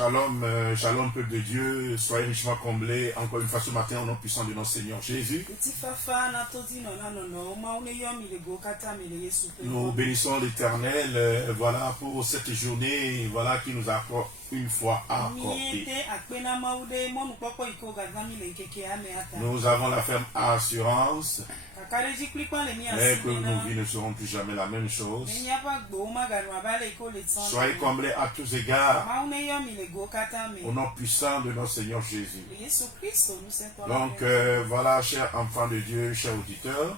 Shalom, shalom peuple de Dieu, soyez richement comblés encore une fois ce matin au nom puissant de notre Seigneur Jésus. Nous bénissons l'Éternel, voilà pour cette journée, voilà qui nous a une fois accordé. Nous avons la ferme assurance, mais que nos vies ne seront plus jamais la même chose. Soyez comblés à tous égards au nom puissant de notre Seigneur Jésus. Donc voilà, chers enfants de Dieu, chers auditeurs,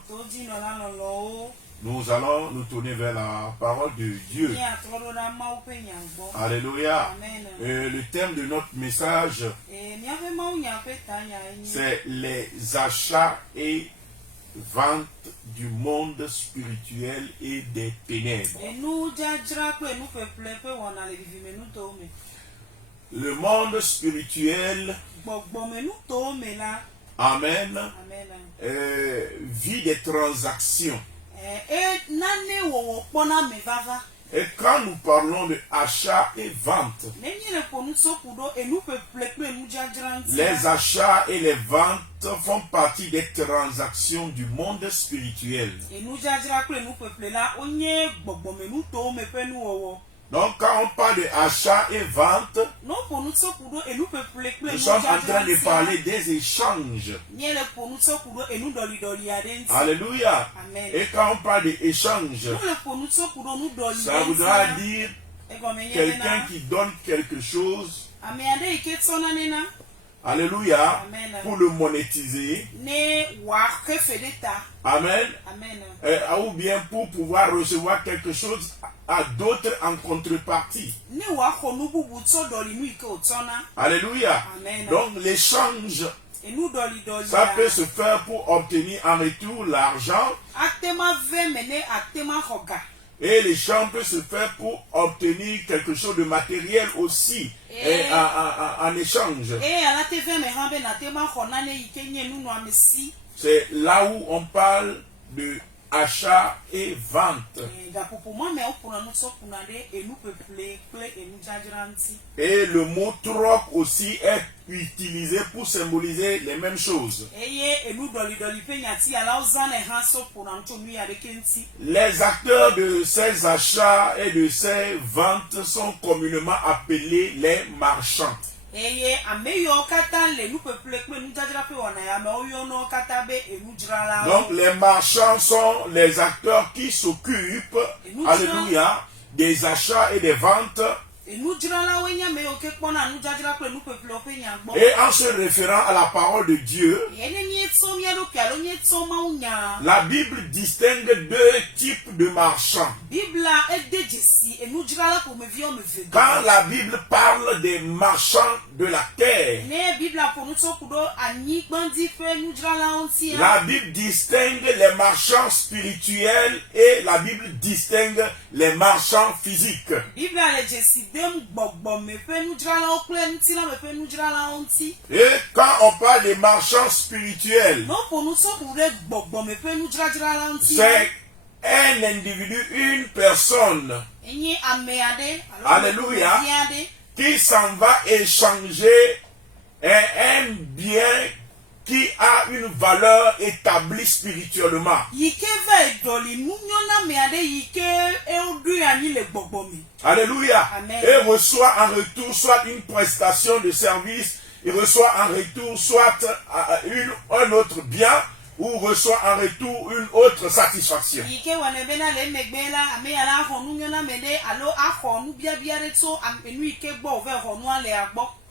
nous allons nous tourner vers la parole de Dieu. Alléluia. Et le thème de notre message, c'est les achats et ventes du monde spirituel et des ténèbres. Le monde spirituel, amen, vit des transactions. Et quand nous parlons de achat et vente, les achats et les ventes font partie des transactions du monde spirituel. Donc quand on parle de achat et vente, nous sommes en train de parler des échanges. Alléluia. Amen. Et quand on parle d'échanges, ça voudra dire quelqu'un qui donne quelque chose. Alléluia. Amen. Pour le monétiser. Amen. Amen. Ou bien pour pouvoir recevoir quelque chose à d'autres en contrepartie. Alléluia. Amen. Donc l'échange, ça peut se faire pour obtenir en retour l'argent. Et l'échange peut se faire pour obtenir quelque chose de matériel aussi en échange. C'est là où on parle de achat et vente. Et le mot troc aussi est utilisé pour symboliser les mêmes choses. Les acteurs de ces achats et de ces ventes sont communément appelés les marchands. Donc les marchands sont les acteurs qui s'occupent, alléluia, des achats et des ventes. Et en se référant à la parole de Dieu, la Bible distingue deux types de marchands. Quand la Bible parle des marchands de la terre, la Bible distingue les marchands spirituels et la Bible distingue les marchands physiques. Et quand on parle des marchands spirituels, c'est un individu, une personne, alléluia, qui s'en va échanger un bien qui a une valeur établie spirituellement. Alléluia. Amen. Et reçoit en retour soit une prestation de service, il reçoit en retour soit un autre bien, ou reçoit en retour une autre satisfaction.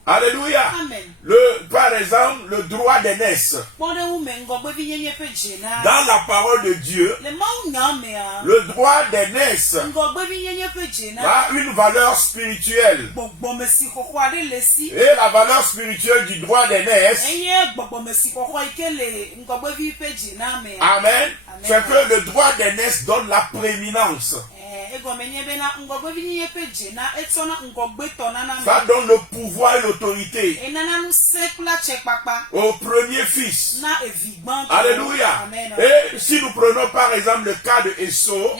Alléluia. Amen. Par exemple, le droit d'aînesse. Dans la parole de Dieu, le droit d'aînesse a une valeur spirituelle. Et la valeur spirituelle du droit d'aînesse, amen, c'est que le droit d'aînesse donne la prééminence. Ça donne le pouvoir et l'autorité au premier fils. Alléluia. Et si nous prenons par exemple le cas de Esau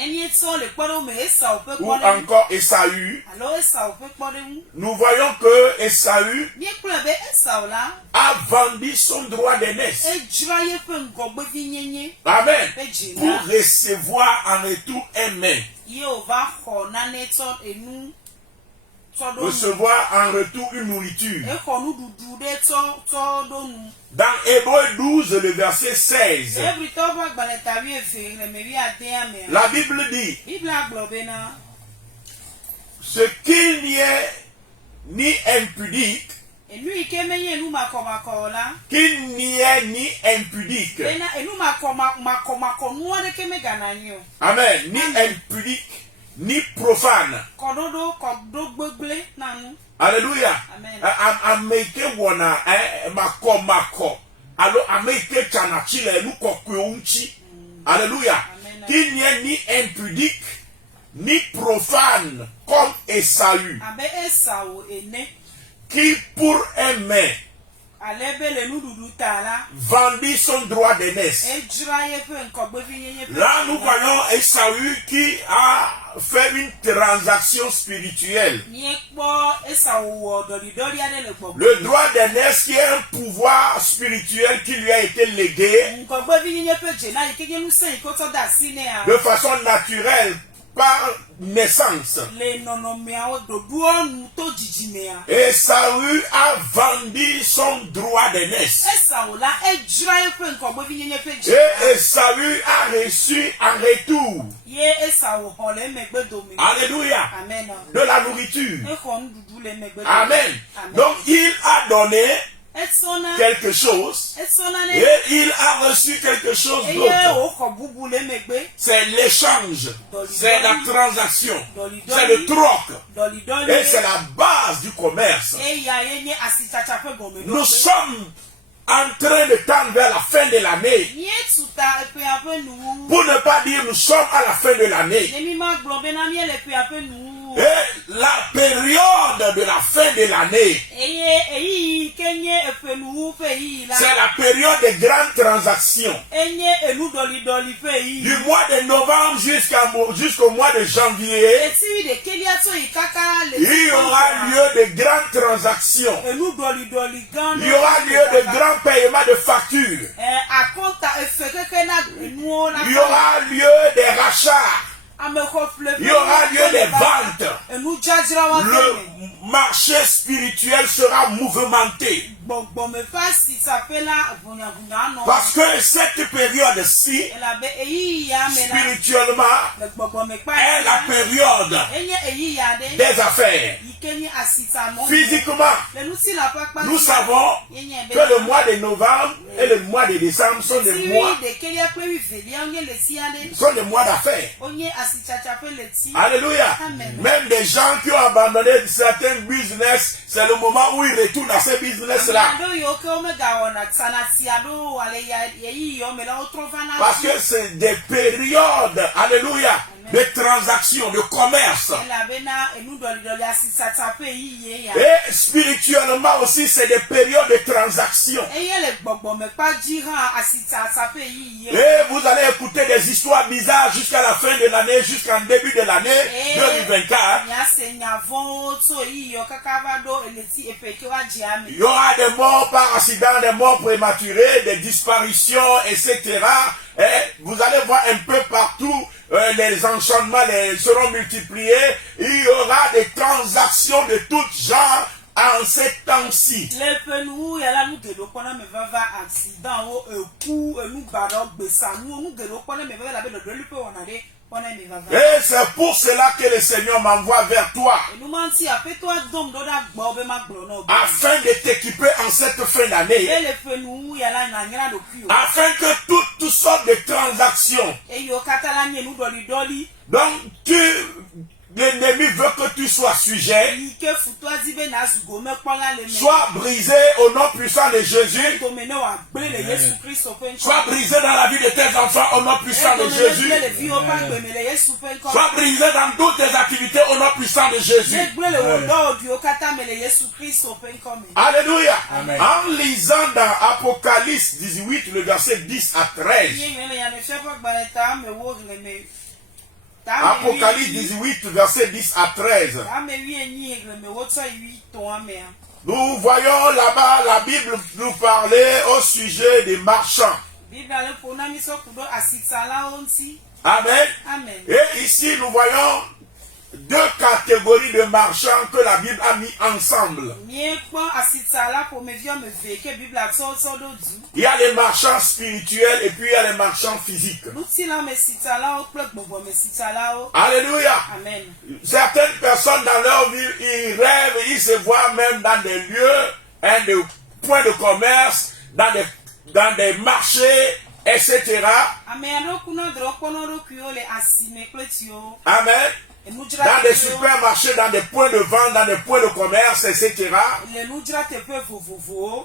ou encore Esaü, nous voyons que Esaü a vendu son droit d'aînesse. Amen. Pour recevoir en retour un main. Recevoir en retour une nourriture. Dans Hébreux 12, le verset 16, la Bible dit, ce qu'il n'y ait ni impudique, qu'il n'y ait ni impudique. Amen. Ni impudique, ni profane. Alléluia. Ameke wona mako. Alors ameke chanachile nous kokweunchi. Alléluia. Qu'il n'y ait ni impudique, ni profane comme Esaü, qui pour un main vendit son droit d'aînesse. Là, nous voyons Esaü qui a fait une transaction spirituelle. Le droit d'aînesse qui est un pouvoir spirituel qui lui a été légué de façon naturelle par naissance. Esaü a vendu son droit d'aînesse. Et Esaü a reçu en retour, alléluia, de la nourriture. Amen. Donc il a donné quelque chose et il a reçu quelque chose d'autre. C'est l'échange, c'est la transaction, c'est le troc et c'est la base du commerce. Nous sommes en train de tendre vers la fin de l'année. Pour ne pas dire nous sommes à la fin de l'année. Et la période de la fin de l'année, c'est la période des grandes transactions. Du mois de novembre jusqu'au mois de janvier, il y aura lieu de grandes transactions. Il y aura lieu de grands paiements de factures. Il y aura lieu des rachats. Il y aura lieu des ventes. Le marché spirituel sera mouvementé. Parce que cette période-ci, spirituellement, est la période des affaires. Physiquement, nous savons que le mois de novembre et le mois de décembre sont des mois d'affaires. Alléluia. Même des gens qui ont abandonné certains business, c'est le moment où ils retournent à ces business-là. Parce que c'est des périodes, alléluia, de transactions, de commerce. Et spirituellement aussi, c'est des périodes de transactions. Et vous allez écouter des histoires bizarres jusqu'à la fin de l'année, jusqu'en début de l'année 2024. Il y aura des morts par accident, des morts prématurés, des disparitions, etc. Et vous allez voir un peu partout, les enchantements seront multipliés. Il y aura des transactions de tout genre en ces temps-ci. Et c'est pour cela que le Seigneur m'envoie vers toi, afin de t'équiper en cette fin d'année, afin que toutes sortes de transactions, donc tu l'ennemi veut que tu sois sujet, Ike futwa zibe na zugome kpala le me. sois brisé au nom puissant de Jésus. Domene wa gbele le Yesu Kristo pe nko. Sois brisé dans la vie de tes enfants au nom puissant de Jésus. Le vi o pa gbeme le Yesu pe nko. Sois brisé dans toutes tes activités au nom puissant de Jésus. Le gbele wo do bi o kata me le Yesu Kristo pe nko me. Alléluia. Amen. En lisant dans Apocalypse 18, le verset 10 à 13. Apocalypse 18, verset 10 à 13. Nous voyons là-bas la Bible nous parler au sujet des marchands. Amen. Amen. Et ici, nous voyons deux catégories de marchands que la Bible a mis ensemble. Il y a les marchands spirituels et puis il y a les marchands physiques. Alléluia. Amen. Certaines personnes dans leur vie, ils rêvent, ils se voient même dans des lieux, des points de commerce, dans des marchés, etc. Amen. Dans des supermarchés, dans des points de vente, dans des points de commerce, etc.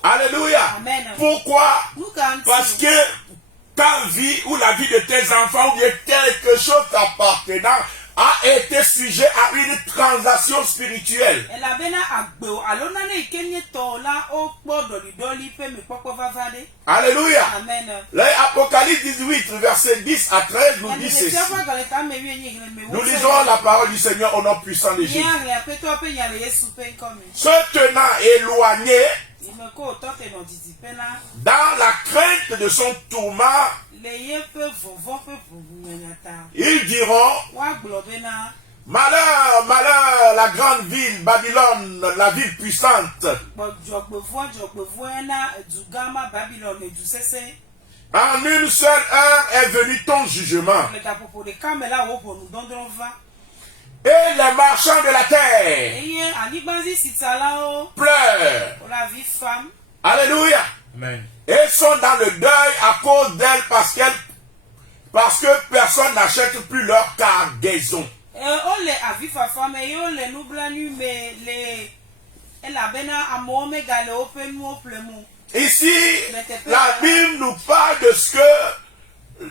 Alléluia. Amen. Pourquoi? Parce que ta vie ou la vie de tes enfants ou bien quelque chose t'appartenant a été sujet à une transaction spirituelle. Alléluia. Amen. L'Apocalypse 18, verset 10 à 13 nous dit ceci. Nous lisons la parole du Seigneur au nom puissant de Jésus. Se tenant éloigné dans la crainte de son tourment, ils diront: malheur, malheur, la grande ville, Babylone, la ville puissante. En une seule heure est venu ton jugement. Et les marchands de la terre pleurent. Alléluia. Amen. Et sont dans le deuil à cause d'elle parce que personne n'achète plus leur cargaison. Ici, la Bible nous parle de ce que les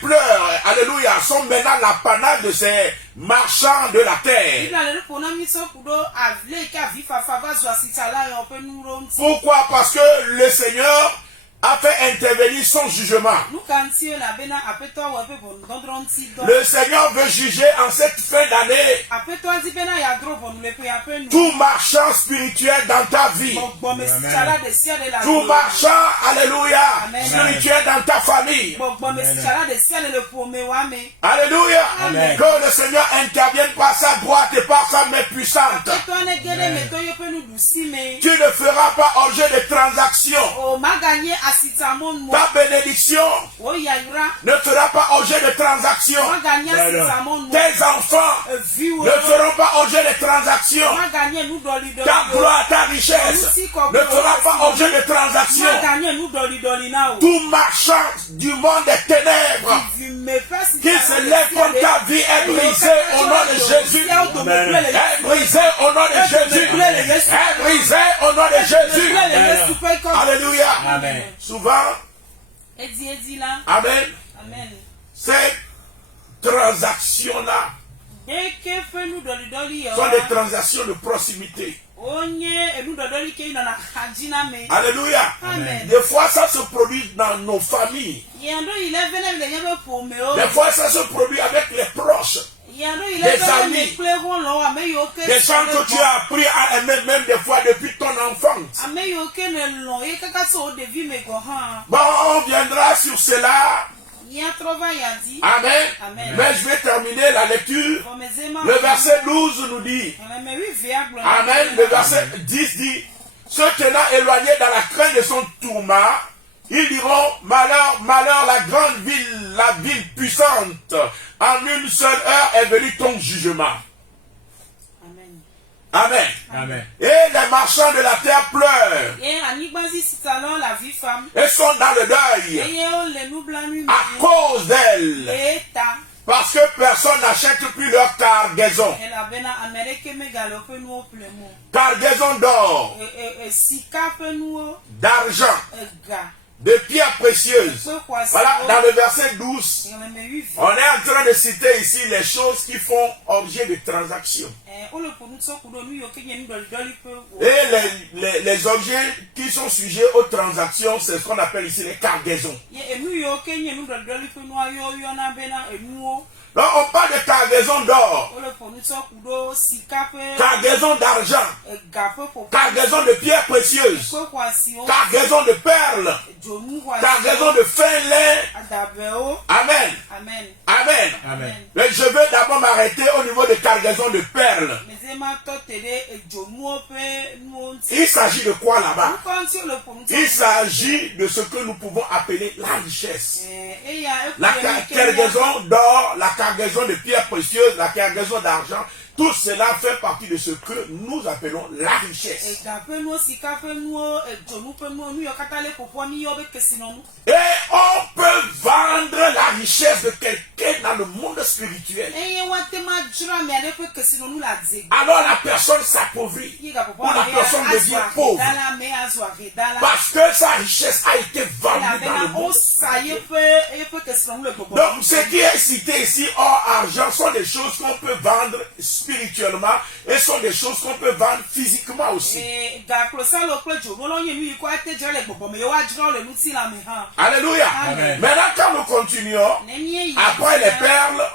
pleurs, alléluia, sont maintenant l'apanage de ces marchands de la terre. Pourquoi? Parce que le Seigneur a fait intervenir son jugement. Le Seigneur veut juger en cette fin d'année tout marchand spirituel dans ta vie. Tout marchand, alléluia, spirituel dans ta famille. Alléluia. Amen. Que le Seigneur intervienne par sa droite et par sa main puissante. Tu ne feras pas objet de transactions. Ta bénédiction ne fera pas objet de transactions. Tes enfants ne feront pas objet de transactions. Ta gloire, ta richesse ne fera pas objet de transactions. Tout marchand du monde des ténèbres qui se lève contre ta vie est brisé au nom de Jésus. Est brisé au nom de Jésus. Est brisé au nom de Jésus. Alléluia. Amen. Souvent, amen, ces transactions-là sont des transactions de proximité. Alléluia. Amen. Des fois, ça se produit dans nos familles. Des fois, ça se produit avec les proches. Des amis, des gens que tu as appris à aimer même des fois depuis ton enfance. Bon, on viendra sur cela. Amen. Amen. Mais je vais terminer la lecture. Le verset 12 nous dit, amen, le verset 10 dit, se tenant éloigné dans la crainte de son tourment, ils diront: malheur, malheur, la grande ville, la ville puissante. En une seule heure est venu ton jugement. Amen. Amen. Et les marchands de la terre pleurent. Ils sont dans le deuil à cause d'elle. Parce que personne n'achète plus leur cargaison. Cargaison d'or, d'argent, de pierres précieuses. Voilà, dans le verset 12, on est en train de citer ici les choses qui font objet de transactions. Et les objets qui sont sujets aux transactions, c'est ce qu'on appelle ici les cargaisons. Donc on parle de cargaison d'or, cargaison d'argent, cargaison de pierres précieuses, cargaison de perles, cargaison de fin lait. Amen. Amen. Amen. Mais je veux d'abord m'arrêter au niveau de cargaison de perles. Il s'agit de quoi là-bas? Il s'agit de ce que nous pouvons appeler la richesse. La cargaison d'or, la cargaison de pierres précieuses, la cargaison d'argent, tout cela fait partie de ce que nous appelons la richesse. Et on peut vendre la richesse de quelqu'un dans le monde spirituel. Alors la personne s'appauvrit, ou la personne devient pauvre, parce que sa richesse a été vendue dans le monde. Donc ce qui est cité ici, or, argent, sont des choses qu'on peut vendre spirituellement et sont des choses qu'on peut vendre physiquement aussi. Alléluia. Amen. Maintenant quand nous continuons, après les perles,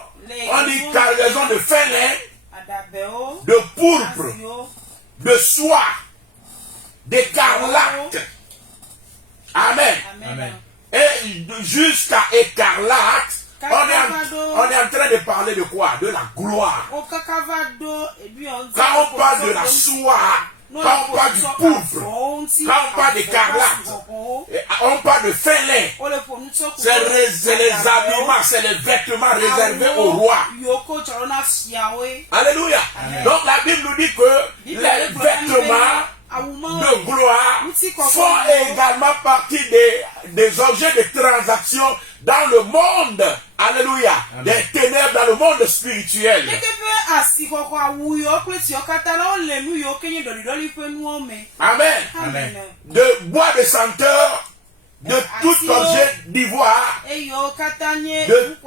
on dit cargaison de fin lait, de pourpre, de soie, d'écarlate. Amen. Amen. Et jusqu'à écarlate, on est en train de parler de quoi? De la gloire. Quand on parle de la soie, quand on parle du pourpre, quand on parle d'écarlate, on parle de fin lait. C'est les habillements, c'est les vêtements réservés au roi. Alléluia. Donc la Bible nous dit que les vêtements de gloire font également partie des objets de transaction dans le monde. Alléluia. Amen. Des ténèbres dans le monde spirituel. Amen. Amen. De bois de senteur, de tout objet d'ivoire, de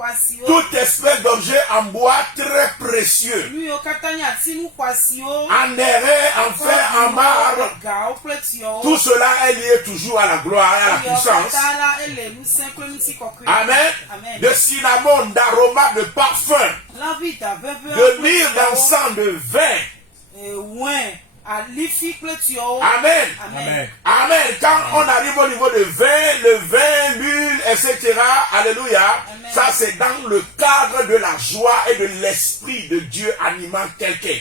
toute espèce d'objet en bois très précieux, en airain, en fer, en marbre, tout cela est lié toujours à la gloire et à la puissance. Amen. De cinnamon, d'aroma, de parfum, de myrrhe, d'encens, de vin. Amen. Amen. Amen. Quand on arrive au niveau de le vin, l'huile, etc. Alléluia. Amen. Ça c'est dans le cadre de la joie et de l'esprit de Dieu animant quelqu'un.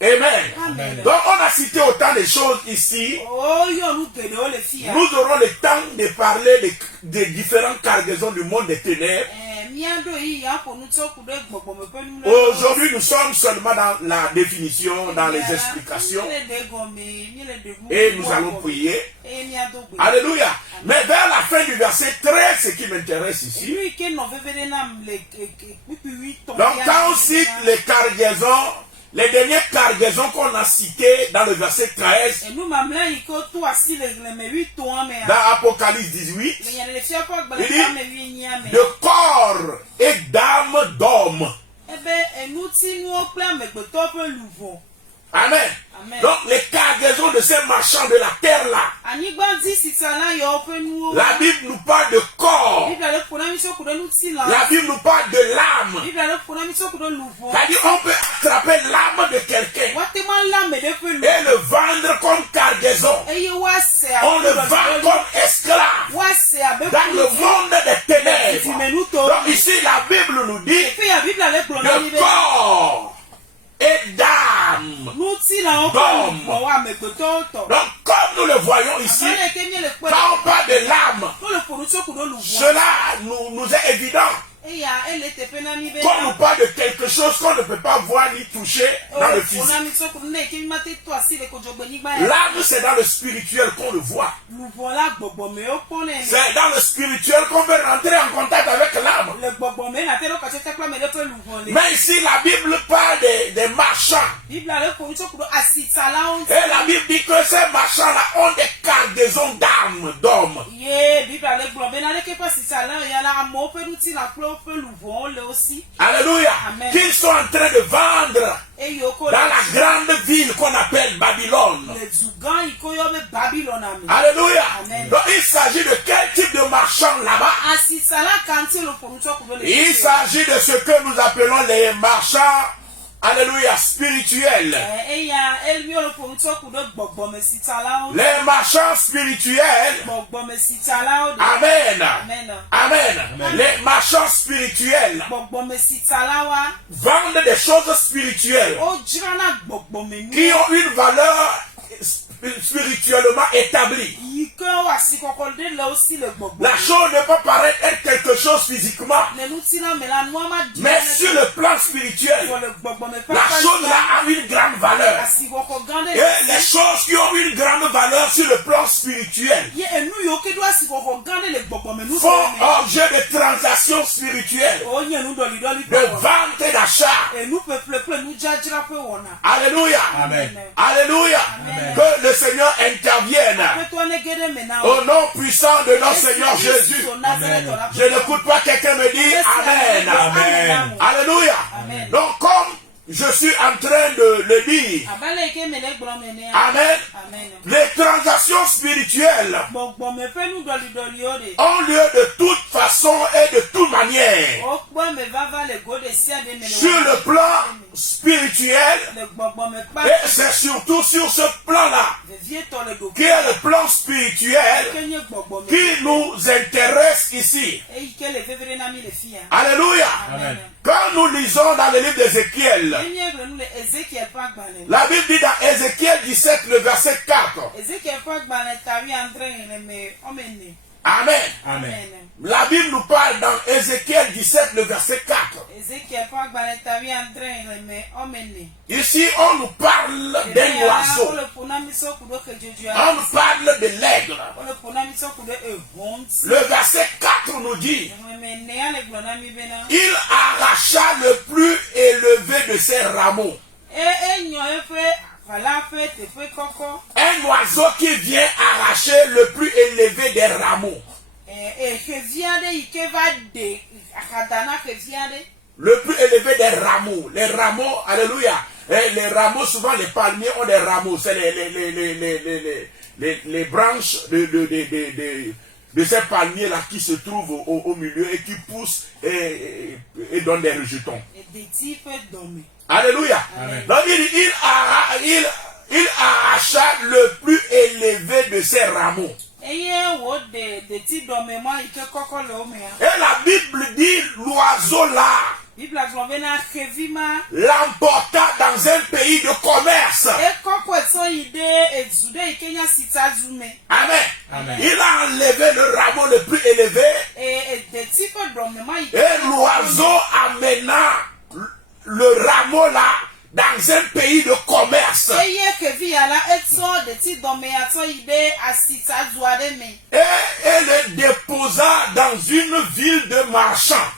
Amen. Amen. Donc on a cité autant de choses ici. Nous aurons le temps de parler des différentes cargaisons du monde des ténèbres. Aujourd'hui, nous sommes seulement dans la définition, dans les explications. Et nous allons prier. Alléluia. Mais vers la fin du verset 13, ce qui m'intéresse ici. Donc, quand on cite les cargaisons, les dernières cargaisons qu'on a citées dans le verset 13, dans Apocalypse 18, il dit de corps et d'âme d'homme. Amen. Amen. Donc les cargaisons de ces marchands de la terre là, la Bible nous parle de corps, la Bible nous parle de l'âme. C'est-à-dire on peut attraper l'âme de quelqu'un et le vendre comme cargaison. On le vend comme esclave dans le monde des ténèbres. Donc ici la Bible nous dit de corps et d'âme d'homme. Donc comme nous le voyons ici, quand on parle de l'âme, cela nous est évident. Qu'on nous parle de quelque chose qu'on ne peut pas voir ni toucher dans le physique. L'âme, c'est dans le spirituel qu'on le voit. C'est dans le spirituel qu'on peut rentrer en contact avec l'âme. Mais ici, la Bible parle des marchands. Et la Bible dit que ces marchands-là ont des cargaisons d'âmes, d'hommes. Alléluia. Qu'ils sont en train de vendre dans la grande ville qu'on appelle Babylone. Alléluia. Donc il s'agit de quel type de marchand là-bas? Il s'agit de ce que nous appelons les marchands. Alléluia, spirituel. Les marchands spirituels. Amen. Amen. Les marchands spirituels vendent des choses spirituelles qui ont une valeur spirituellement établie. La chose ne peut paraître être quelque chose physiquement, mais sur le plan spirituel, la chose là a une grande valeur. Et les choses qui ont une grande valeur sur le plan spirituel font objet de transactions spirituelles, de vente et d'achat. Alléluia. Amen. Alléluia. Amen. Que le Seigneur intervienne au nom puissant de notre Seigneur Jésus. Amen. Je n'écoute pas quelqu'un me dire Amen. Amen. Alléluia. Amen. Donc comme je suis en train de le dire, Amen, les transactions spirituelles ont lieu de toute façon et de toute manière. Sur le plan spirituel, et c'est surtout sur ce plan-là, qui est le plan spirituel, qui nous intéresse ici. Alléluia. Amen. Quand nous lisons dans le livre d'Ézéchiel, la Bible dit dans Ézéchiel 17, le verset 4. Amen. Amen. La Bible nous parle dans Ézéchiel 17, le verset 4. Ici, on nous parle d'un oiseau. On nous parle de l'aigle. Le verset 4 nous dit, il arracha le plus élevé de ses rameaux. Un oiseau qui vient arracher le plus élevé des rameaux. Le plus élevé des rameaux. Les rameaux, alléluia. Et les rameaux, souvent les palmiers ont des rameaux. C'est les branches de ces palmiers-là qui se trouvent au milieu et qui poussent et donnent des rejetons. Alléluia. Amen. Donc il arracha le plus élevé de ses rameaux. Et la Bible dit l'oiseau là l'emporta dans un pays de commerce. Amen. Amen. Il a enlevé le rameau le plus élevé et l'oiseau amena le rameau là dans un pays de commerce. Et le déposa dans une ville de marchands.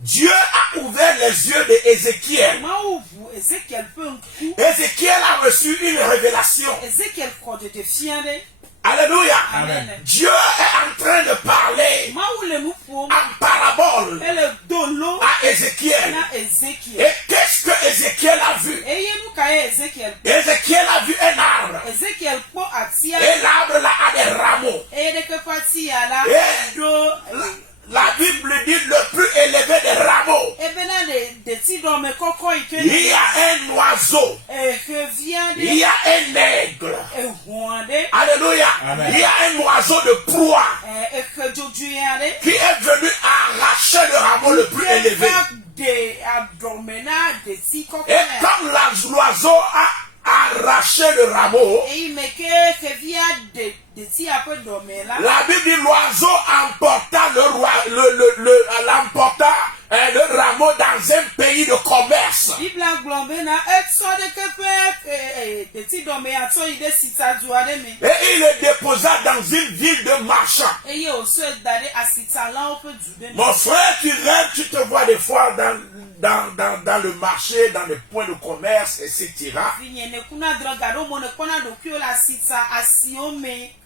Dieu a ouvert les yeux d'Ézéchiel. Ézéchiel a reçu une révélation. Alléluia. Amen. Dieu est en train de parler en parabole à Ézéchiel. Et qu'est-ce que Ézéchiel a vu? Ézéchiel a vu un arbre. Et l'arbre là a des rameaux. Et la Bible dit le plus élevé des rameaux. Il y a un oiseau. Il y a un aigle. Alléluia. Amen. Il y a un oiseau de proie qui est venu arracher le rameau le plus élevé. Et comme l'oiseau a arraché le rameau, la Bible dit l'oiseau emporta le rameau dans un pays de commerce. Et il le déposa dans une ville de marchands. Mon frère, tu rêves, tu te vois des fois dans le marché, dans les points de commerce, etc.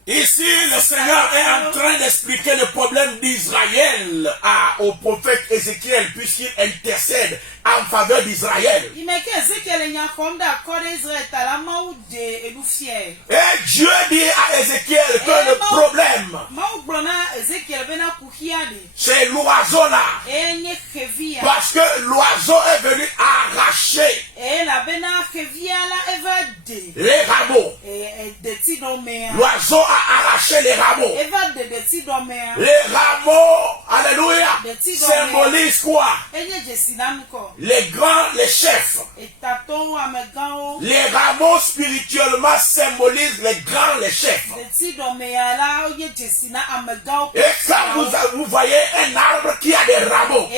Ici, le Seigneur est en train d'expliquer le problème d'Israël au prophète Ézéchiel, puisqu'il intercède en faveur d'Israël. Et Dieu dit à Ézéchiel que le problème, c'est l'oiseau là. Parce que l'oiseau est venu arracher les rameaux. L'oiseau a arraché les rameaux. Les rameaux, alléluia, symbolisent quoi? Les grands, les chefs. Les rameaux spirituellement symbolisent les grands, les chefs. Et quand vous voyez un arbre qui a des rameaux,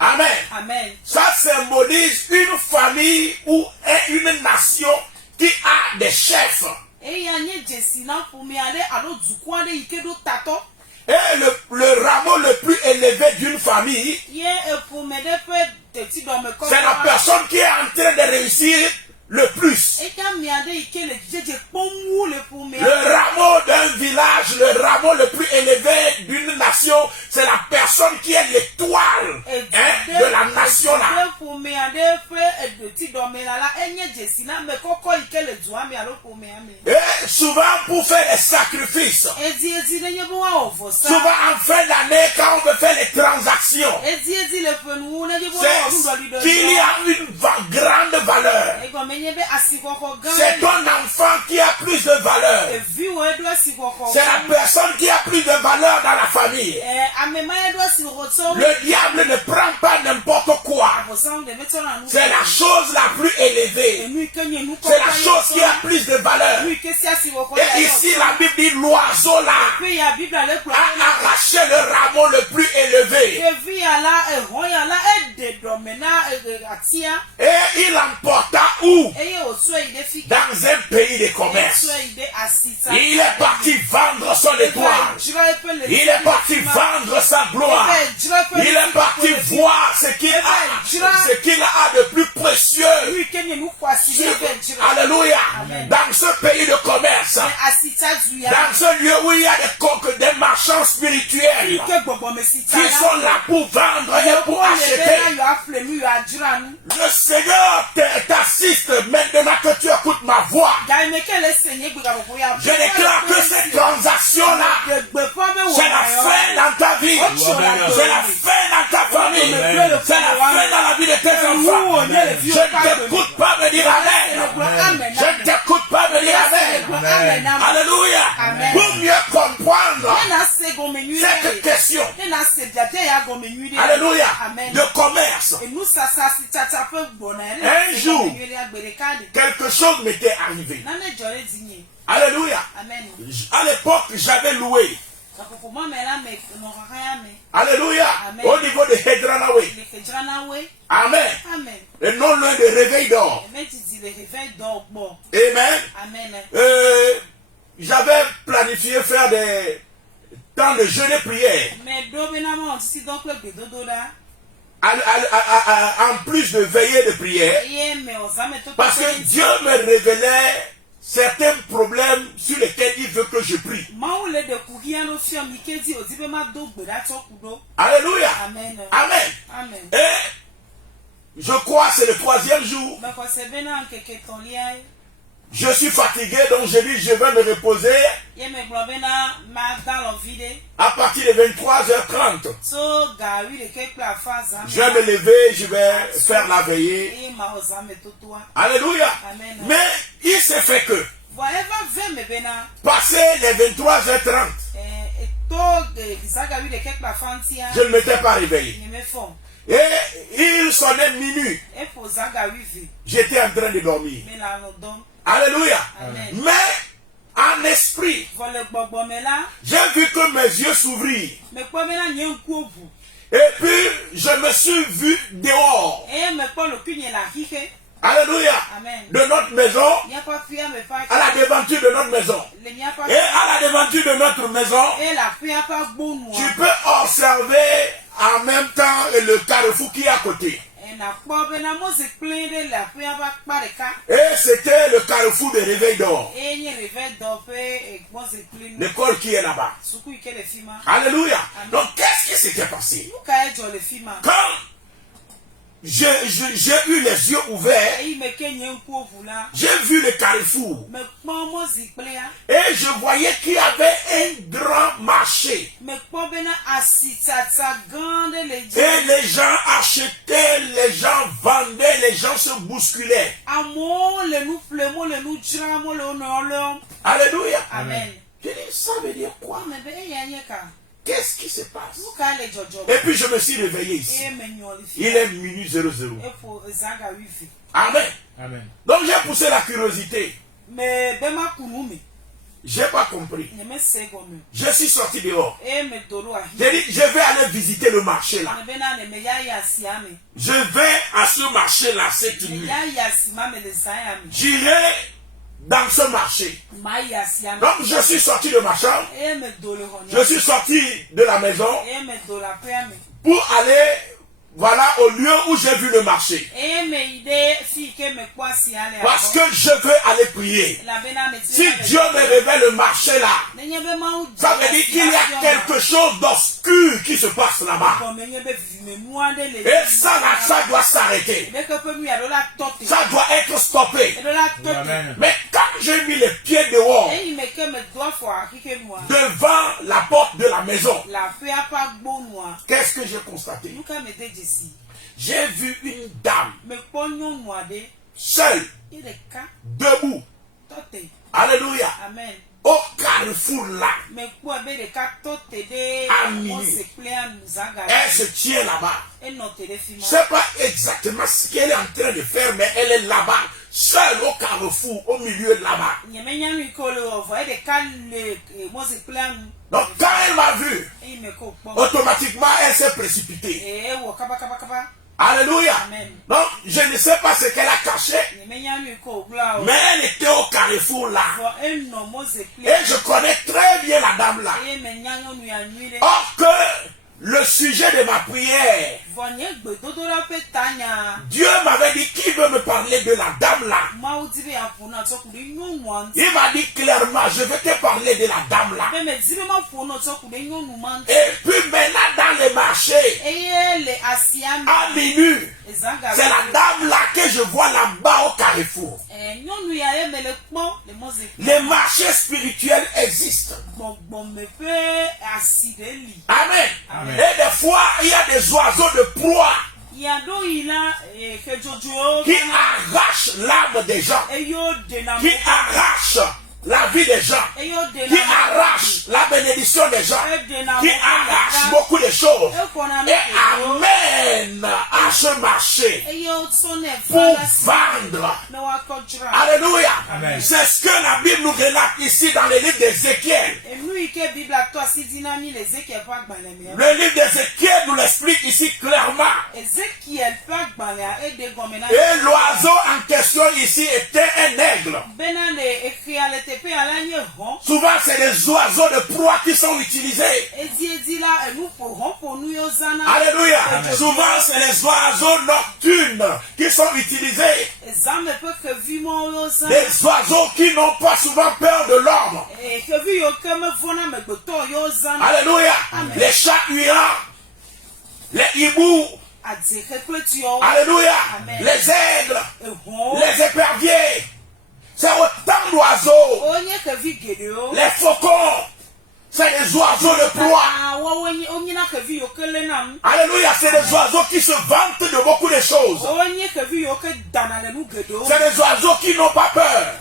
amen. Amen. Ça symbolise une famille ou une nation qui a des chefs. Et le rameau le plus élevé d'une famille, c'est la personne qui est en train de réussir le plus. Le rameau d'un village, le rameau le plus élevé d'une nation, c'est la personne qui est l'étoile de la nation là. Et souvent pour faire les sacrifices, souvent en fin d'année quand on veut faire les transactions, c'est qu'il y a une grande valeur. C'est ton enfant qui a plus de valeur. C'est la personne qui a plus de valeur dans la famille. Le diable ne prend pas n'importe quoi. C'est la chose la plus élevée. C'est la chose qui a plus de valeur. Et ici la Bible dit l'oiseau là a arraché le rameau le plus élevé. Et il emporta où? Dans un pays de commerce. Il est parti vendre son étoile. Il est parti vendre sa gloire. Il est parti voir ce qu'il a de plus précieux. Alléluia. Dans ce pays de commerce. Dans ce lieu où il y a des marchands spirituels qui sont là pour vendre et pour acheter. Le Seigneur t'assiste maintenant que tu écoutes ma voix. Je déclare que cette transaction-là, c'est la fin dans ta vie. C'est la fin dans ta famille. C'est la fin dans la vie de tes enfants. Je ne t'écoute pas me dire Amen. Je ne t'écoute pas me dire Amen. Alléluia. Pour mieux comprendre cette question. Alléluia. De commerce. Un jour, quelque chose m'était arrivé. Alléluia. À l'époque, j'avais loué. Alléluia. Au niveau de Hedranawe. Amen. Et non loin de Réveil d'or. Amen. J'avais planifié faire des temps de jeûne et prière. En plus de veiller de prière, parce que Dieu me révélait certains problèmes sur lesquels il veut que je prie. Alléluia. Amen. Et je crois que c'est le 3e jour. Je suis fatigué, donc je dis je vais me reposer. À partir de 23h30. Je vais me lever, je vais faire la veillée. Alléluia. Mais il s'est fait que, passé les 23h30, je ne m'étais pas réveillé. Et il sonnait minuit. J'étais en train de dormir. Alléluia. Amen. Mais en esprit, j'ai vu que mes yeux s'ouvrirent. Et puis, je me suis vu dehors. Alléluia. Amen. De notre maison, à la devanture de notre maison. Et à la devanture de notre maison, tu peux observer en même temps le carrefour qui est à côté. Et c'était le carrefour de réveil d'or. L'école qui est là-bas. Alléluia. Donc qu'est-ce qui s'était passé? Quand j'ai eu les yeux ouverts, j'ai vu le carrefour. Et je voyais qu'il y avait un grand marché. Et les gens achetaient, les gens vendaient, les gens se bousculaient. Alléluia. Amen. Je dis, ça veut dire quoi? Qu'est-ce qui se passe? Et puis je me suis réveillé ici. Il est minuit 00. Amen. Amen. Donc j'ai poussé la curiosité. J'ai pas compris. Je suis sorti dehors. J'ai dit, je vais aller visiter le marché là. Je vais à ce marché là cette nuit. J'irai dans ce marché. Donc je suis sorti de ma chambre. Je suis sorti de la maison pour aller, voilà, au lieu où j'ai vu le marché. Parce que je veux aller prier. Si Dieu me révèle le marché là, ça veut dire qu'il y a quelque chose d'obscur qui se passe là-bas. Et ça doit s'arrêter. Ça doit être stoppé. Amen. Mais quand j'ai mis les pieds dehors, devant la porte de la maison, qu'est-ce que j'ai constaté? J'ai vu une dame seule, debout. Alléluia. Amen. Au carrefour là, à minuit, elle se tient là-bas. Je ne sais pas exactement ce qu'elle est en train de faire, mais elle est là-bas, seule au carrefour, au milieu de là-bas. Donc quand elle m'a vu, automatiquement elle s'est précipitée. Alléluia. Amen. Donc je ne sais pas ce qu'elle a caché, mais elle était au carrefour là. Et je connais très bien la dame là. Or que le sujet de ma prière, Dieu m'avait dit qu'il veut me parler de la dame là. Il m'a dit clairement, je vais te parler de la dame là. Et puis maintenant dans le marché, à minuit, c'est la dame là que je vois là-bas au carrefour. Les marchés spirituels existent. Amen. Amen. Et des fois, il y a des oiseaux de proie qui arrachent l'âme des gens, qui arrachent la vie des gens, qui arrachent la bénédiction des gens, qui arrachent beaucoup de choses et amènent à ce marché pour vendre. Alléluia. Amen. C'est ce que la Bible nous relate ici dans le livre d'Ézéchiel. Le livre d'Ézéchiel nous l'explique ici clairement. Et l'oiseau en question ici était un aigle. Souvent c'est des oiseaux de proie qui sont utilisés. Alléluia. Amen. Souvent c'est les oiseaux nocturnes qui sont utilisés. Des oiseaux qui n'ont pas souvent peur de l'homme. Alléluia. Amen. Les chats huilants, les hiboux, alléluia, Amen. les aigles, les éperviers. C'est autant d'oiseaux. Les faucons, c'est des oiseaux de proie. Alléluia, c'est des oiseaux qui se vantent de beaucoup de choses. C'est des oiseaux qui n'ont pas peur.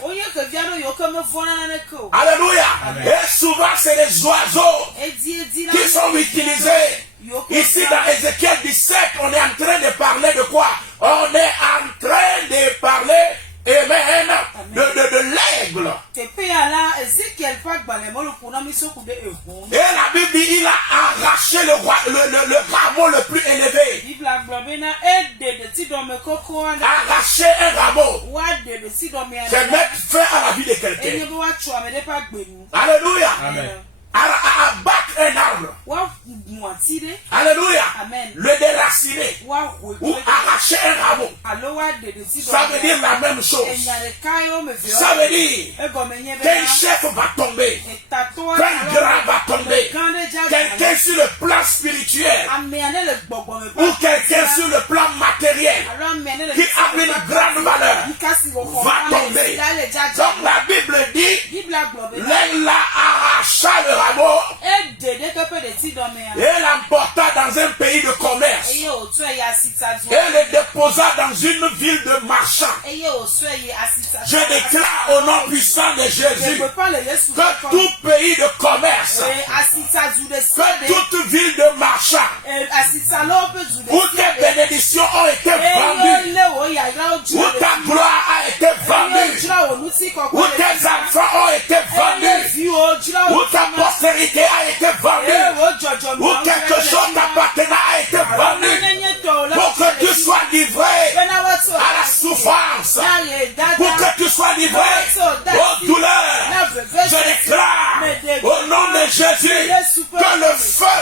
Alléluia. Amen. Et souvent, c'est des oiseaux qui sont utilisés. Ici, dans Ézéchiel 17, on est en train de parler de quoi? On est en train de parler, amen, de Et la Bible dit il a arraché le rameau le plus élevé. Arracher un rameau, c'est mettre fin à la vie de quelqu'un. Alléluia. Abattre un arbre. Alléluia. Le déraciner ou arracher un rameau. Ça veut dire la même chose. Ça veut dire qu'un chef va tomber, qu'un grand va tomber, quelqu'un sur le plan spirituel ou quelqu'un sur le plan matériel qui a une grande valeur va tomber. Donc la Bible dit l'un l'a arraché le rameau et l'emporta dans un pays de commerce et le déposa dans une ville de marchands. Je déclare au nom puissant de Jésus que tout pays de commerce, que toute ville de marchands où tes bénédictions ont été vendues, où ta gloire a été vendue, où tes enfants ont été vendus, où ta postérité a été vendue, où quelque chose t'appartenant a été vendu, pour que tu sois livré à la souffrance, pour que tu sois livré aux douleurs. Je déclare au nom de Jésus que le feu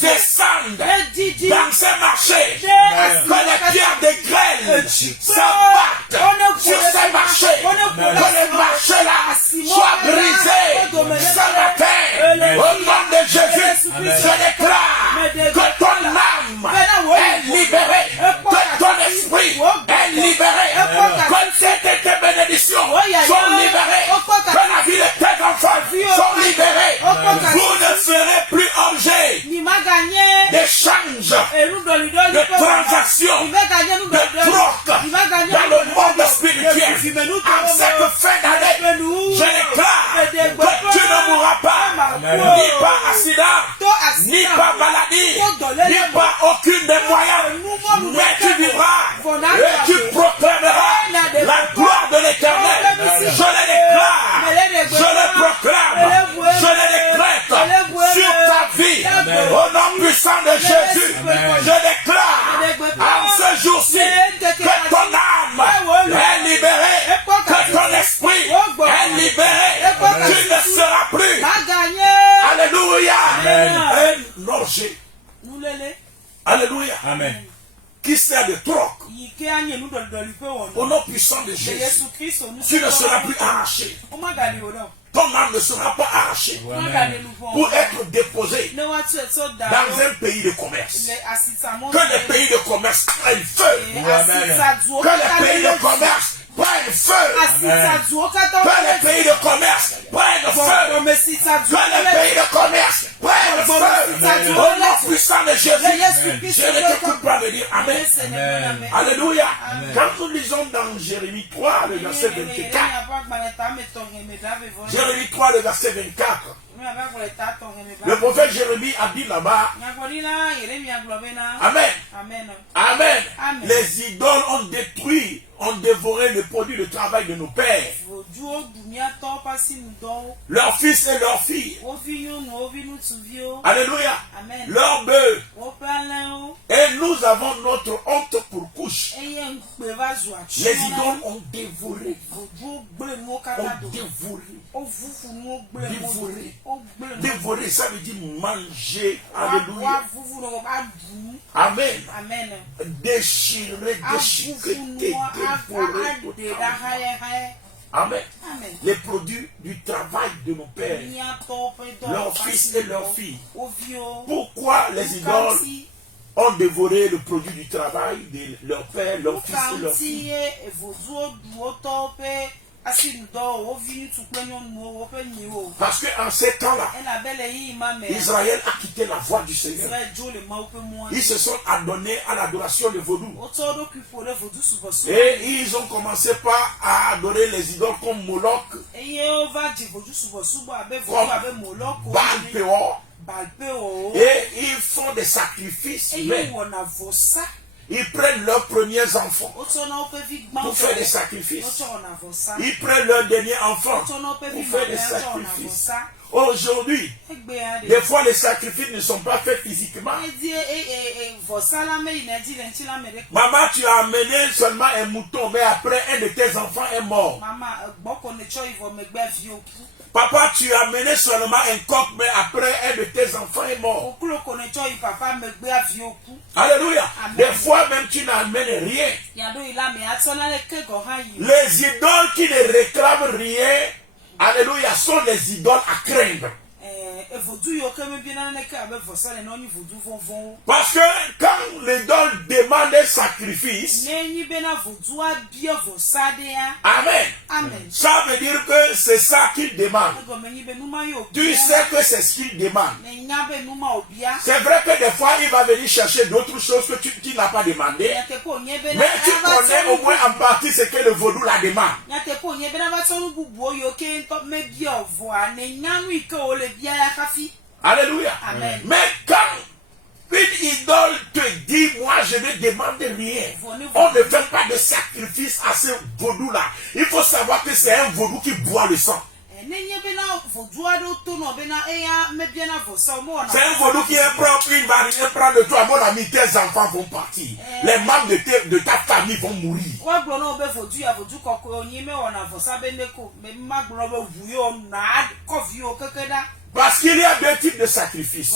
descende dans ces marchés, que les pierres de grêle s'abattent sur ces marchés, que les marchés là soient brisés ce matin. Au nom de Jésus, je déclare que ton âme est libérée, que ton esprit est libéré, que tes bénédictions sont libérées, que la vie de tes enfants sont libérés. Vous ne serez plus objet d'échange, de transactions, de troc dans le monde spirituel. En cette fin d'année, je déclare que tu ne mourras pas, ni par accident, ni par maladie, ni par aucune des moyens, mais tu vivras et tu proclameras la gloire de l'Éternel. Je le déclare, je le proclame, je le décrète sur ta vie. Au nom puissant de Jésus, je déclare en ce jour-ci que ton âme est libérée, que ton esprit est libéré, tu ne seras plus. Alléluia. Un objet. Alléluia. Amen. Qui sert de troc. Au nom puissant de Jésus, tu ne seras plus arraché. Ton âme ne sera pas arrachée pour être déposée dans un pays de commerce. Que les pays de commerce prennent feu. Que les pays de commerce prennent feu. Que les pays de commerce prennent feu. Que les pays de commerce prennent feu. Au nom puissant de Jésus, je ne t'écoute pas me dire Amen. Alléluia. Quand nous lisons dans Jérémie 3, le verset 24, Jérémie 3, le verset 24, le prophète Jérémie a dit là-bas, Amen. Amen. Les idoles ont détruit, ont dévoré le produit de travail de nos pères, leurs fils et leurs filles. Alléluia. Leurs bœufs. Et nous avons notre honte pour couche. Les idoles ont dévoré. Dévorer, ça veut dire manger. Alléluia. Amen. Déchirer, dévorer. Amen. Les produits du travail de nos pères, leurs fils et leurs filles. Pourquoi les idoles ont dévoré le produit du travail de leurs pères, leurs fils et leurs filles? Parce qu'en ces temps-là, Israël a quitté la voie du Seigneur. Ils se sont adonnés à l'adoration de vaudou. Et ils ont commencé par à adorer les idoles comme Moloch, comme Baal-Péor. Et ils font des sacrifices. Mais ils prennent leurs premiers enfants pour faire des sacrifices. Ils prennent leur dernier enfant pour faire des sacrifices. Aujourd'hui, des fois les sacrifices ne sont pas faits physiquement. Maman, tu as amené seulement un mouton, mais après un de tes enfants est mort. Papa, tu as amené seulement un coq, mais après un de tes enfants est mort. Alléluia. Des fois même tu n'amènes rien. Les idoles qui ne réclament rien, alléluia, sont les idoles à craindre. Parce que quand l'idole demande un sacrifice, amen, ça veut dire que c'est ça qu'il demande. Tu sais que c'est ce qu'il demande. C'est vrai que des fois il va venir chercher d'autres choses que tu n'as pas demandé, mais tu connais au moins en partie ce que le vaudou la demande. Alléluia. Amen. Mais quand une idole te dit, moi je ne demande rien, on ne fait pas de sacrifice à ce vaudou-là. Il faut savoir que c'est un vaudou qui boit le sang. C'est un vaudou qui est propre, il va rien prendre de toi. Mon ami, tes enfants vont partir. Les membres de ta famille vont mourir. Parce qu'il y a deux types de sacrifices.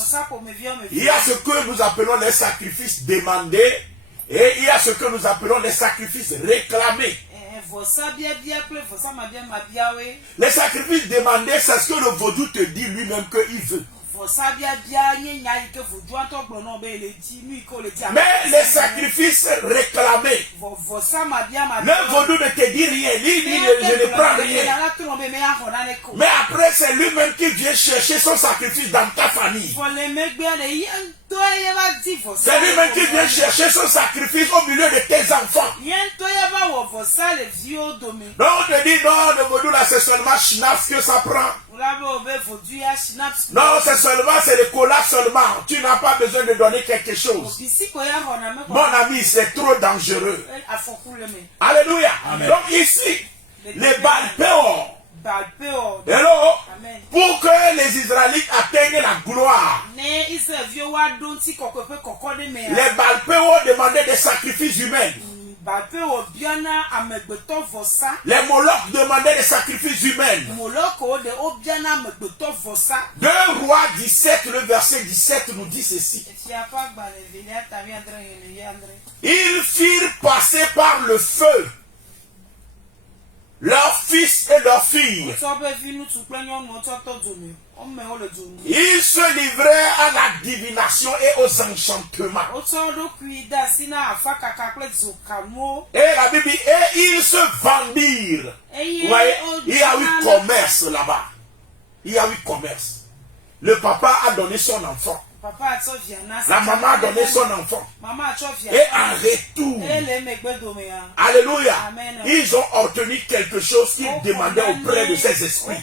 Il y a ce que nous appelons les sacrifices demandés et il y a ce que nous appelons les sacrifices réclamés. Les sacrifices demandés, c'est ce que le vaudou te dit lui-même qu'il veut. Mais les sacrifices réclamés, le vaudou ne te dit rien, je ne prends rien. Mais après, c'est lui-même qui vient chercher son sacrifice dans ta famille. C'est lui-même qui vient chercher son sacrifice au milieu de tes enfants. Donc on te dit, non, le vaudou là, c'est seulement schnaps que ça prend. Non, c'est le cola seulement. Tu n'as pas besoin de donner quelque chose. Mon ami, c'est trop dangereux. Alléluia. Amen. Donc ici, les Baal-Péor. Hello. Pour que les Israélites atteignent la gloire, les Baal-Péor demandaient des sacrifices humains. Les Molochs demandaient des sacrifices humains. 2 Rois 17, le verset 17 nous dit ceci. Ils firent passer par le feu leurs fils et leurs filles. Ils se livraient à la divination et aux enchantements. Et la Bible dit, et ils se vendirent. Vous voyez, il y a eu commerce là-bas. Il y a eu commerce. Le papa a donné son enfant. La maman a donné son enfant. Et en retour, alléluia, ils ont obtenu quelque chose qu'ils demandaient auprès de ces esprits.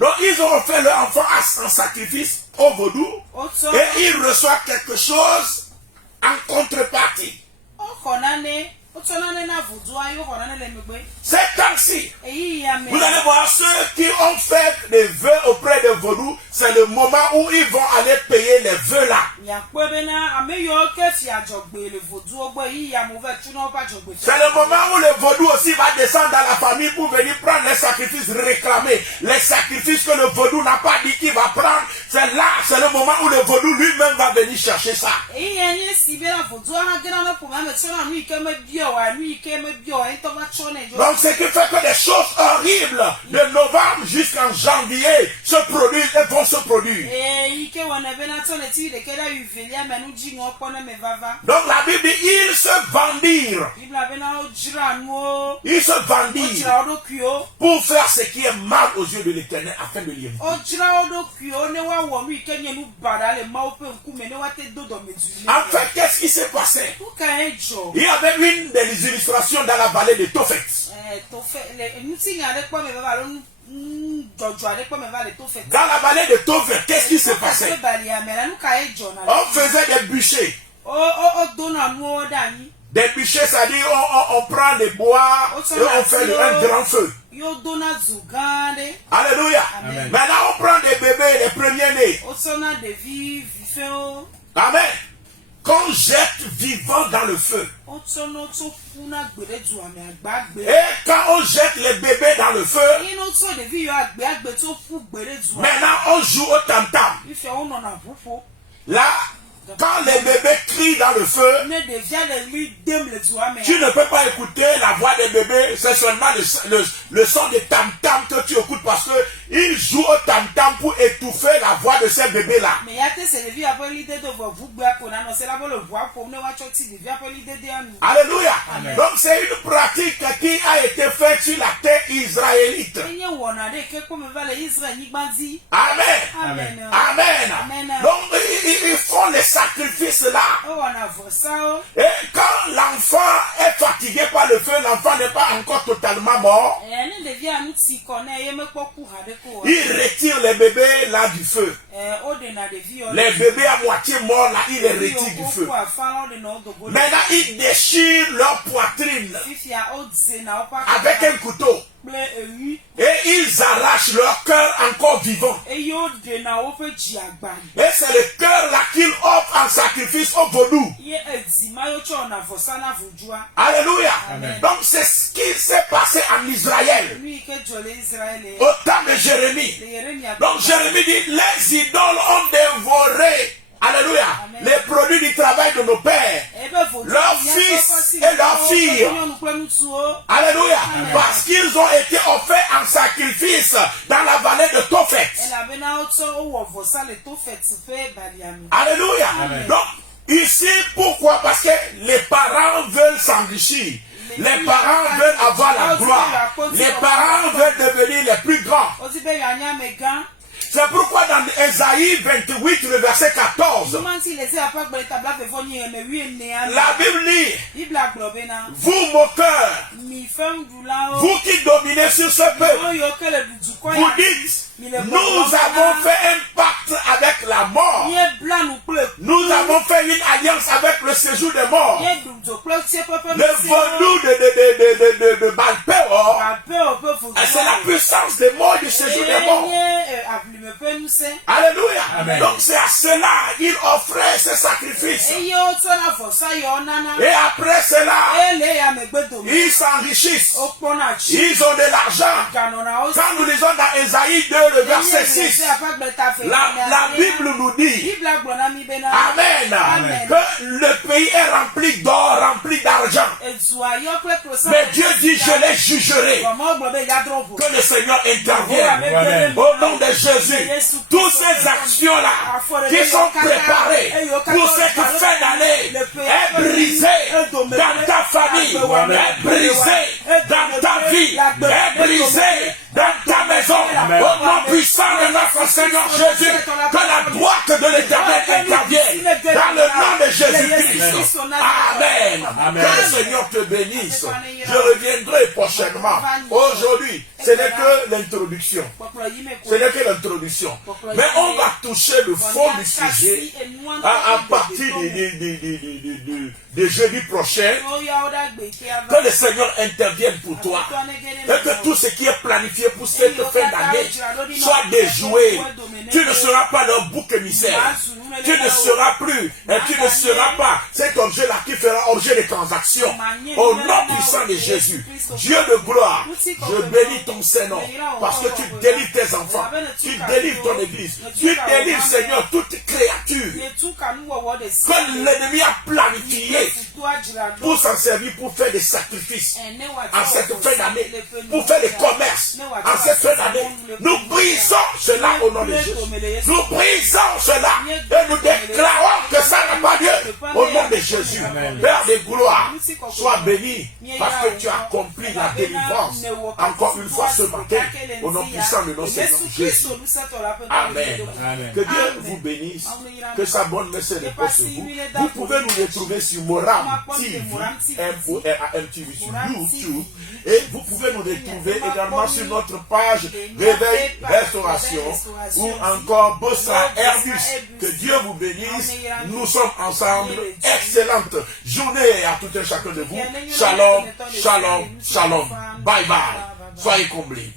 Donc ils ont offert leur enfant en sacrifice au vaudou et ils reçoivent quelque chose en contrepartie. C'est ainsi. Vous allez voir ceux qui ont fait des vœux auprès des vaudous, c'est le moment où ils vont aller payer les vœux là. C'est le moment où le vaudou aussi va descendre dans la famille pour venir prendre les sacrifices réclamés. Les sacrifices que le vaudou n'a pas dit qu'il va prendre, c'est là, c'est le moment où le vaudou lui-même va venir chercher ça. Donc ce qui fait que des choses horribles de novembre jusqu'en janvier se produisent et vont se produire. Donc la Bible dit, ils se vendirent. Ils se vendirent pour faire ce qui est mal aux yeux de l'Éternel afin de l'éviter. En fait, qu'est-ce qui s'est passé? Il y avait une des illustrations dans la vallée de Tophet. Dans la vallée de Tophet, qu'est-ce qui s'est passé? On faisait des bûchers. Des bûchers, c'est-à-dire on prend des bois et on fait un grand feu. Alléluia. Amen. Maintenant, on prend des bébés, les premiers-nés. Amen. Qu'on jette vivant dans le feu. Et quand on jette les bébés dans le feu, maintenant on joue au tam-tam. Là, quand les bébés crient dans le feu, tu ne peux pas écouter la voix des bébés, c'est seulement le son des tam-tam que tu écoutes parce que ils jouent au tam-tam pour étouffer la voix de ces bébés-là. Alléluia. Amen. Donc c'est une pratique qui a été faite sur la terre israélite. Amen. Amen. Amen. Amen. Donc ils font les sacrifices là. Et quand l'enfant est fatigué par le feu, l'enfant n'est pas encore totalement mort. Il retire les bébés là du feu. Les bébés à moitié morts là, il les retire du feu. Maintenant, il déchire leur poitrine avec un couteau. Et ils arrachent leur cœur encore vivant. Et c'est le cœur là qu'ils offrent en sacrifice au vaudou. Alléluia. Amen. Donc c'est ce qui s'est passé en Israël au temps de Jérémie. Donc Jérémie dit, les idoles ont dévoré, alléluia, Amen, les produits du travail de nos pères, leurs fils et leurs filles. Alléluia. Amen. Parce qu'ils ont été offerts en sacrifice dans la vallée de Tophet. Alléluia. Amen. Donc, ici, pourquoi? Parce que les parents veulent s'enrichir. Les parents veulent avoir la gloire. Les parents veulent devenir les plus grands. C'est pourquoi dans Ésaïe 28, le verset 14, la Bible dit, vous moqueurs, vous qui dominez sur ce peuple, vous dites, nous avons fait un pacte avec la mort. Nous avons fait une alliance avec le séjour des morts. Le vaudou de Baal-Péor, c'est la puissance des morts du séjour des morts. Alléluia. Amen. Donc c'est à cela il offrait ses sacrifices. Et après cela, ils s'enrichissent. Ils ont de l'argent. Quand nous lisons dans Ésaïe 2, le verset 6, la Bible nous dit, Amen, Amen, que le pays est rempli d'or, rempli d'argent. Mais Dieu dit, je les jugerai. Que le Seigneur intervienne. Amen. Au nom de Jésus, toutes ces actions-là qui sont préparées pour cette fin d'année est brisée dans ta famille, est brisée dans ta vie, est brisée dans ta maison. Au nom puissant de notre Seigneur Jésus, que la droite de l'Éternel intervienne dans le nom de Jésus-Christ. Amen. Amen. Que le Seigneur te bénisse. Je reviendrai prochainement. Aujourd'hui, ce n'est que l'introduction. Ce n'est que l'introduction. Mais on va toucher le fond du sujet à partir de jeudi prochain. Que le Seigneur intervienne pour toi. Et que tout ce qui est planifié pour cette fin d'année soit déjoué. Tu ne seras pas leur bouc émissaire. Tu ne seras plus, et tu ne seras pas cet objet-là qui fera objet de transactions. Au nom puissant de Jésus, Dieu de gloire, je bénis ton Saint-Nom, parce que tu délivres tes enfants, tu délivres ton église, tu délivres, Seigneur, toute créature que l'ennemi a planifié pour s'en servir, pour faire des sacrifices en cette fin d'année, pour faire des commerces en cette fin d'année. Nous brisons cela au nom de Jésus. Nous brisons cela et nous déclarons que ça n'a pas lieu au nom de Jésus. Père de gloire, sois béni parce que tu as accompli la délivrance encore une fois ce matin au nom puissant de notre Seigneur Jésus. Amen. Amen. Que Dieu vous bénisse, que sa bonne mercé repose sur vous. Vous pouvez nous retrouver sur Moram TV, M-O-R-A-M TV sur YouTube, et vous pouvez nous retrouver également sur notre page Réveil Restauration ou encore Bossa Airbus. Que Dieu vous bénisse. Nous sommes ensemble. Excellente journée à tout un chacun de vous. Shalom, shalom, shalom. Bye bye. Soyez comblés.